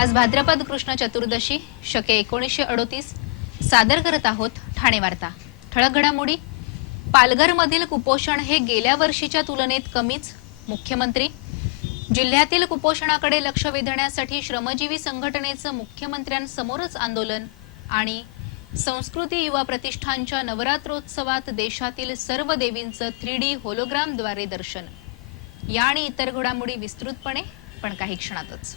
आज भाद्रपद कृष्ण चतुर्दशी शके एकोणीसशे अडोतीस सादर करत आहोत ठाणे वार्ता. ठळक घडामोडी. पालघरमधील कुपोषण हे गेल्या वर्षीच्या तुलनेत कमीच मुख्यमंत्री. जिल्ह्यातील कुपोषणाकडे लक्ष वेधण्यासाठी श्रमजीवी संघटनेचं मुख्यमंत्र्यांसमोरच आंदोलन आणि संस्कृती युवा प्रतिष्ठानच्या नवरात्रोत्सवात देशातील सर्व देवींचं थ्री डी होलोग्रामद्वारे दर्शन. या आणि इतर घडामोडी विस्तृतपणे पण काही क्षणातच.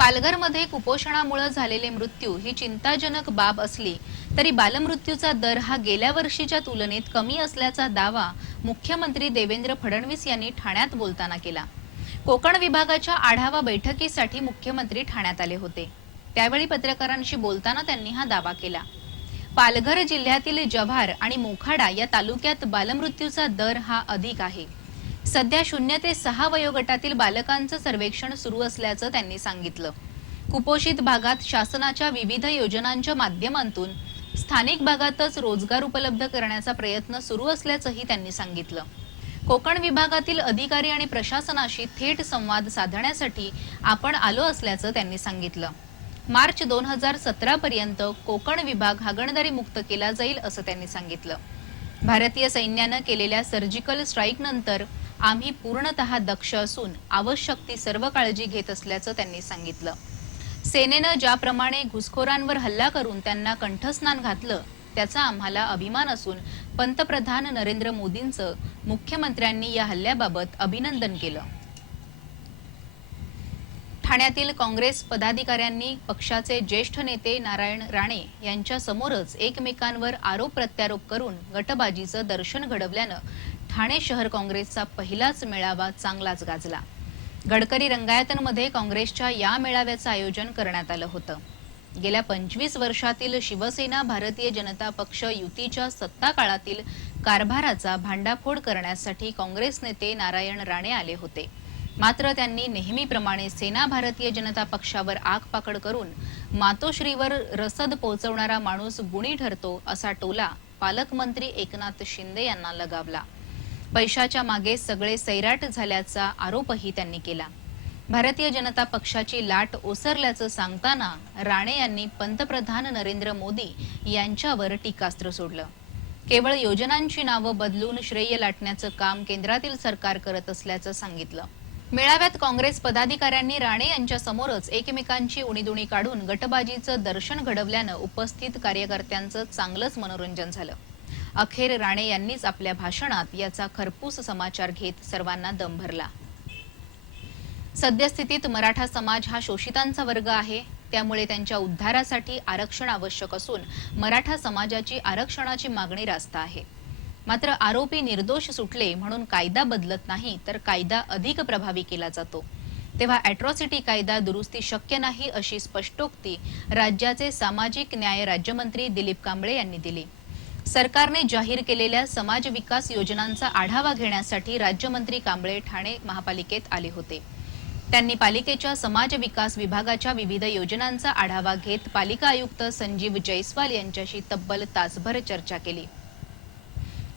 पालघरमध्ये कुपोषणामुळे झालेले मृत्यू ही चिंताजनक बाब असली तरी बालमृत्यूचा दर हा गेल्या वर्षीच्या तुलनेत कमी असल्याचा दावा मुख्यमंत्री देवेंद्र फडणवीस यांनी ठाण्यात बोलताना केला. कोकण विभागाच्या आढावा बैठकीसाठी मुख्यमंत्री ठाण्यात आले होते. त्यावेळी पत्रकारांशी बोलताना त्यांनी हा दावा केला. पालघर जिल्ह्यातील जव्हार आणि मोखाडा या तालुक्यात बालमृत्यूचा दर हा अधिक आहे. सध्या शून्य ते सहा वयोगटातील बालकांचं सर्वेक्षण सुरू असल्याचं त्यांनी सांगितलं. कुपोषित भागात शासनाच्या विविध योजनांच्या माध्यमातून स्थानिक भागातच रोजगार उपलब्ध करण्याचा प्रयत्न सुरू असल्याचंही त्यांनी सांगितलं. कोकण विभागातील अधिकारी आणि प्रशासनाशी थेट संवाद साधण्यासाठी आपण आलो असल्याचं त्यांनी सांगितलं. मार्च दोन हजार सतरा पर्यंत कोकण विभाग हागणदारी मुक्त केला जाईल असं त्यांनी सांगितलं. भारतीय सैन्यानं केलेल्या सर्जिकल स्ट्राईक नंतर आम्ही पूर्णतः दक्ष असून आवश्यक ती सर्व काळजी घेत असल्याचं त्यांनी सांगितलं. सेनेनं ज्याप्रमाणे घुसखोरांवर हल्ला करून त्यांना कंठस्नान घातलं त्याचा आम्हाला अभिमान असून पंतप्रधान नरेंद्र मोदींचं मुख्यमंत्र्यांनी या हल्ल्याबाबत अभिनंदन केलं. ठाण्यातील काँग्रेस पदाधिकाऱ्यांनी पक्षाचे ज्येष्ठ नेते नारायण राणे यांच्या समोरच एकमेकांवर आरोप प्रत्यारोप करून गटबाजीचं दर्शन घडवल्यानं ठाणे शहर काँग्रेसचा पहिलाच मेळावा चांगलाच गाजला. गडकरी रंगायतनमध्ये काँग्रेसच्या या मेळाव्याचं आयोजन करण्यात आलं होतं. गेल्या पंचवीस वर्षातील शिवसेना भारतीय जनता पक्ष युतीच्या सत्ता काळातील कारभाराचा भांडाफोड करण्यासाठी काँग्रेस नेते नारायण राणे आले होते. मात्र त्यांनी नेहमीप्रमाणे सेना भारतीय जनता पक्षावर आगपाकड करून मातोश्रीवर रसद पोहोचवणारा माणूस गुणी ठरतो असा टोला पालकमंत्री एकनाथ शिंदे यांना लगावला. पैशाच्या मागे सगळे सैराट झाल्याचा आरोपही त्यांनी केला. भारतीय जनता पक्षाची लाट ओसरल्याचं सांगताना राणे यांनी पंतप्रधान नरेंद्र मोदी यांच्यावर टीकास्त्र सोडलं. केवळ योजनांची नावं बदलून श्रेय लाटण्याचं काम केंद्रातील सरकार करत असल्याचं सांगितलं. मेळाव्यात काँग्रेस पदाधिकाऱ्यांनी राणे यांच्या समोरच एकमेकांची उणीदुणी काढून गटबाजीचं दर्शन घडवल्यानं उपस्थित कार्यकर्त्यांचं चांगलंच मनोरंजन झालं. अखेर राणे यांनीच आपल्या भाषणात याचा खरपूस समाचार घेत सर्वांना दम भरला. सद्यस्थितीत मराठा समाज हा शोषितांचा वर्ग आहे. त्यामुळे त्यांच्या उद्धारासाठी आरक्षण आवश्यक असून मराठा समाजाची आरक्षणाची मागणी रास्त आहे. मात्र आरोपी निर्दोष सुटले म्हणून कायदा बदलत नाही तर कायदा अधिक प्रभावी केला जातो. तेव्हा अॅट्रॉसिटी कायदा दुरुस्ती शक्य नाही अशी स्पष्टोक्ती राज्याचे सामाजिक न्याय राज्यमंत्री दिलीप कांबळे यांनी दिली. सरकारने जाहीर केलेल्या समाज विकास योजनांचा आढावा घेण्यासाठी राज्यमंत्री कांबळे ठाणे महापालिकेत आले होते. त्यांनी पालिकेच्या समाज विकास विभागाच्या विविध योजनांचा आढावा घेत पालिका आयुक्त संजीव जयस्वाल यांच्याशी तब्बल तासभर चर्चा केली.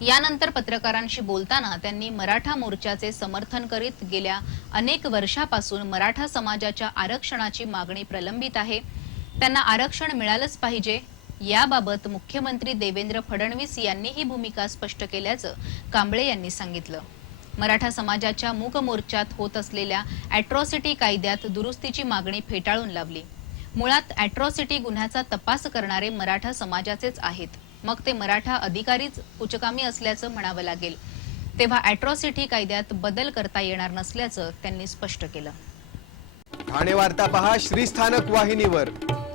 यानंतर पत्रकारांशी बोलताना त्यांनी मराठा मोर्चाचे समर्थन करीत गेल्या अनेक वर्षापासून मराठा समाजाच्या आरक्षणाची मागणी प्रलंबित आहे. त्यांना आरक्षण मिळालंच पाहिजे याबाबत मुख्यमंत्री देवेंद्र फडणवीस यांनी ही भूमिका स्पष्ट केल्याचं कांबळे यांनी सांगितलं. मराठा समाजाच्या मूक मोर्चात होत असलेल्या अॅट्रॉसिटी कायद्यात दुरुस्तीची मागणी फेटाळून लावली. मुळात अॅट्रॉसिटी गुन्ह्याचा तपास करणारे मराठा समाजाचेच आहेत. मग ते मराठा अधिकारीच कुचकामी असल्याचं म्हणावं लागेल. तेव्हा अॅट्रॉसिटी कायद्यात बदल करता येणार नसल्याचं त्यांनी स्पष्ट केलं. ठाणे वार्ता पहा श्रीस्थानक वाहिनीवर.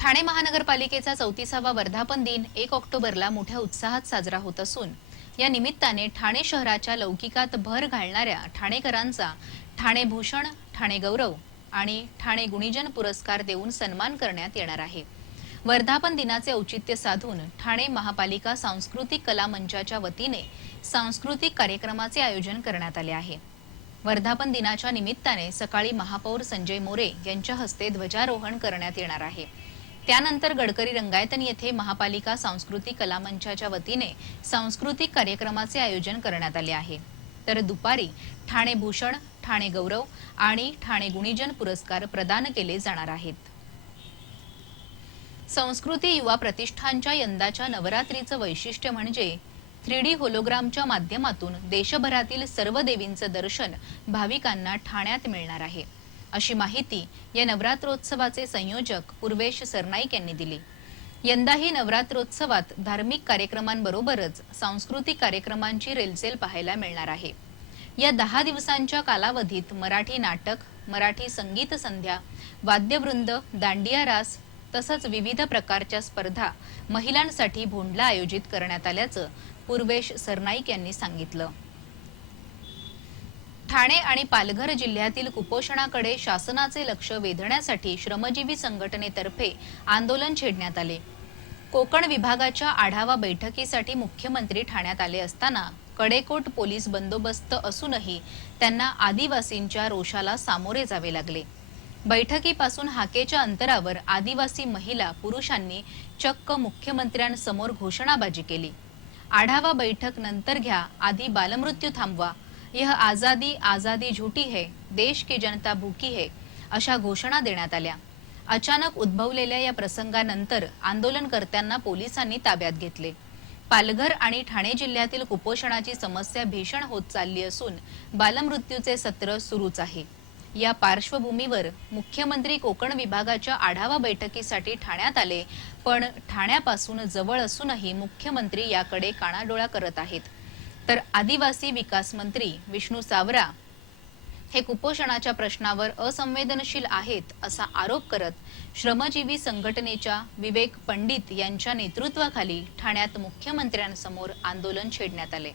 ठाणे महानगरपालिकेचा चौतीसावा वर्धापन दिन एक ऑक्टोबरला मोठ्या उत्साहात साजरा होत असून या निमित्ताने ठाणे शहराच्या लौकिकात भर घालणाऱ्या ठाणेकरांचा ठाणे भूषण ठाणे गौरव आणि ठाणे गुणीजन पुरस्कार देऊन सन्मान करण्यात येणार आहे. वर्धापन दिनाचे औचित्य साधून ठाणे महापालिका सांस्कृतिक कला मंचाच्या वतीने सांस्कृतिक कार्यक्रमाचे आयोजन करण्यात आले आहे. वर्धापन दिनाच्या निमित्ताने सकाळी महापौर संजय मोरे यांच्या हस्ते ध्वजारोहण करण्यात येणार आहे. त्यानंतर गडकरी रंगायतन येथे महापालिका सांस्कृतिक कला मंचाच्या वतीने सांस्कृतिक कार्यक्रमाचे आयोजन करण्यात आले आहे. तर दुपारी ठाणे भूषण ठाणे गौरव आणि ठाणे गुणीजन पुरस्कार प्रदान केले जाणार आहेत. संस्कृती युवा प्रतिष्ठानच्या यंदाच्या नवरात्रीचं वैशिष्ट्य म्हणजे थ्री डी होलोग्रामच्या माध्यमातून देशभरातील सर्व देवींचं दर्शन भाविकांना ठाण्यात मिळणार आहे. अशी माहिती या नवरात्रोत्सवाचे संयोजक पूर्वेश सरनाईक यांनी दिली. यंदाही नवरात्रोत्सवात धार्मिक कार्यक्रमांबरोबरच सांस्कृतिक कार्यक्रमांची रेलचेल पाहायला मिळणार आहे. या दहा दिवसांच्या कालावधीत मराठी नाटक मराठी संगीत संध्या वाद्यवृंद दांडिया रास तसंच विविध प्रकारच्या स्पर्धा महिलांसाठी भोंडला आयोजित करण्यात आल्याचं पूर्वेश सरनाईक यांनी सांगितलं. ठाणे आणि पालघर जिल्ह्यातील कुपोषणाकडे शासनाचे लक्ष वेधण्यासाठी श्रमजीवी संघटनेतर्फे आंदोलन छेडण्यात आले. कोकण विभागाच्या आढावा बैठकीसाठी मुख्यमंत्री ठाण्यात आले असताना कडेकोट पोलीस बंदोबस्त असूनही त्यांना आदिवासींच्या रोषाला सामोरे जावे लागले. बैठकीपासून हाकेच्या अंतरावर आदिवासी महिला पुरुषांनी चक्क मुख्यमंत्र्यांसमोर घोषणाबाजी केली. आढावा बैठक नंतर घ्या आधी बालमृत्यू थांबवा यह आजादी आजादी झूठी है देश की जनता भूकी है अशा घोषणा देण्यात आल्या. अचानक उद्भवलेल्या या प्रसंगानंतर आंदोलनकर्त्यांना पोलिसांनी ताब्यात घेतले. पालघर आणि ठाणे जिल्ह्यातील कुपोषणाची समस्या भीषण होत चालली असून बालमृत्यूचे सत्र सुरूच आहे. या पार्श्वभूमीवर मुख्यमंत्री कोकण विभागाच्या आढावा बैठकीसाठी ठाण्यात आले पण ठाण्यापासून जवळ असूनही मुख्यमंत्री याकडे कानाडोळा करत आहेत. तर आदिवासी विकास मंत्री विष्णू सावरा हे कुपोषणाच्या प्रश्नावर असंवेदनशील आहेत असा आरोप करत श्रमजीवी संघटनेच्या विवेक पंडित यांच्या नेतृत्वाखाली ठाण्यात मुख्यमंत्र्यांसमोर आंदोलन छेडण्यात आले.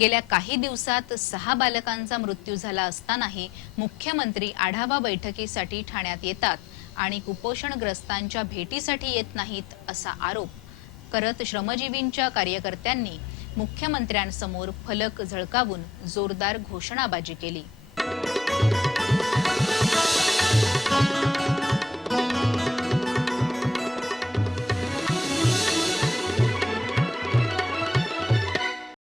गेल्या काही दिवसात सहा बालकांचा मृत्यू झाला असतानाही मुख्यमंत्री आढावा बैठकीसाठी ठाण्यात येतात आणि कुपोषणग्रस्तांच्या भेटीसाठी येत नाहीत असा आरोप करत श्रमजीवींच्या कार्यकर्त्यांनी मुख्यमंत्र्यांसमोर फलक झळकावून जोरदार घोषणाबाजी केली.